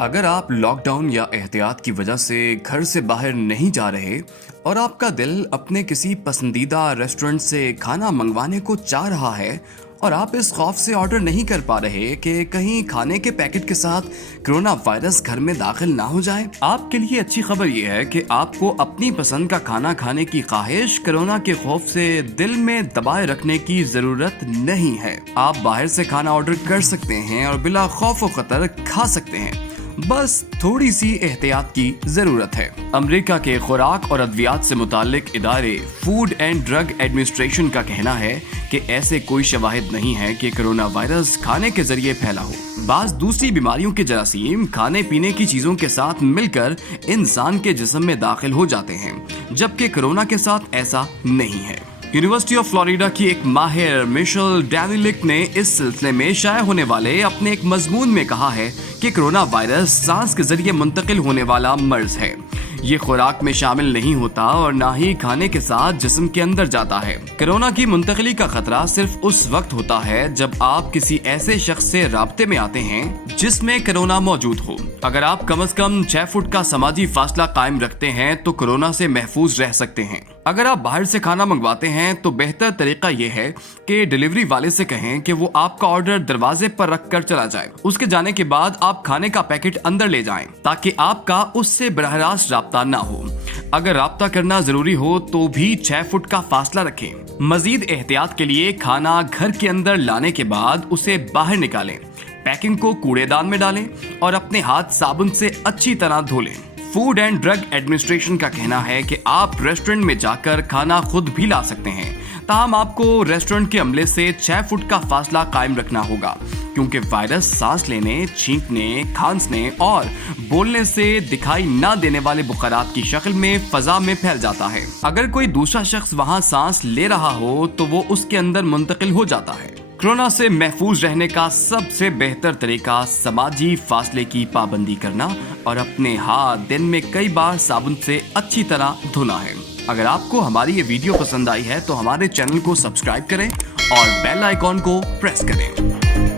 अगर आप लॉकडाउन या एहतियात की वजह से घर से बाहर नहीं जा रहे और आपका दिल अपने किसी पसंदीदा रेस्टोरेंट से खाना मंगवाने को चाह रहा है और आप इस खौफ से ऑर्डर नहीं कर पा रहे कि कहीं खाने के पैकेट के साथ कोरोना वायरस घर में दाखिल ना हो जाए, आपके लिए अच्छी खबर यह है कि आपको अपनी पसंद का खाना खाने की ख्वाहिश कोरोना के खौफ से दिल में दबाए रखने की जरूरत नहीं है। आप बाहर से खाना ऑर्डर कर सकते हैं और बिला खौफ व खतर खा सकते हैं, बस थोड़ी सी एहतियात की जरूरत है। अमेरिका के खुराक और अद्वियात से मुताल्लिक इदारे फूड एंड ड्रग एडमिनिस्ट्रेशन का कहना है कि ऐसे कोई शवाहिद नहीं है कि कोरोना वायरस खाने के जरिए फैला हो। बाज दूसरी बीमारियों के जरासीम खाने पीने की चीजों के साथ मिलकर इंसान के जिस्म में दाखिल हो जाते हैं, जबकि कोरोना के साथ ऐसा नहीं है। यूनिवर्सिटी ऑफ फ्लोरिडा की एक माहिर मिशेल डैनिलिक ने इस सिलसिले में शाया होने वाले अपने एक मजमून में कहा है कि कोरोना वायरस सांस के जरिए मुंतकिल होने वाला मर्ज है। ये खुराक में शामिल नहीं होता और ना ही खाने के साथ जिस्म के अंदर जाता है। कोरोना की मुंतकिली का खतरा सिर्फ उस वक्त होता है जब आप किसी ऐसे शख्स से राब्ते में आते हैं जिसमें कोरोना मौजूद हो। अगर आप कम से कम 6 फुट का समाजी फासला कायम रखते हैं तो कोरोना से महफूज रह सकते हैं। अगर आप बाहर से खाना मंगवाते हैं तो बेहतर तरीका यह है कि डिलीवरी वाले से कहें कि वो आपका ऑर्डर दरवाजे पर रख कर चला जाए। उसके जाने के बाद आप खाने का पैकेट अंदर ले जाएं ताकि आपका उससे बराह रास्त राब्ता ना हो। अगर राब्ता करना जरूरी हो तो भी 6 फुट का फासला रखें। मजीद एहतियात के लिए खाना घर के अंदर लाने के बाद उसे बाहर निकालें, पैकिंग को कूड़ेदान में डालें और अपने हाथ साबुन से अच्छी तरह धो लें। फूड एंड ड्रग एडमिनिस्ट्रेशन का कहना है कि आप रेस्टोरेंट में जाकर खाना खुद भी ला सकते हैं, ताहम आपको रेस्टोरेंट के अमले से 6 फुट का फासला कायम रखना होगा, क्योंकि वायरस सांस लेने, छींकने, खांसने और बोलने से दिखाई ना देने वाले बुखारात की शक्ल में फजा में फैल जाता है। अगर कोई दूसरा शख्स वहां सांस ले रहा हो तो वो उसके अंदर मुंतकिल हो जाता है। कोरोना से महफूज रहने का सबसे बेहतर तरीका समाजी फासले की पाबंदी करना और अपने हाथ दिन में कई बार साबुन से अच्छी तरह धोना है। अगर आपको हमारी ये वीडियो पसंद आई है तो हमारे चैनल को सब्सक्राइब करें और बेल आइकॉन को प्रेस करें।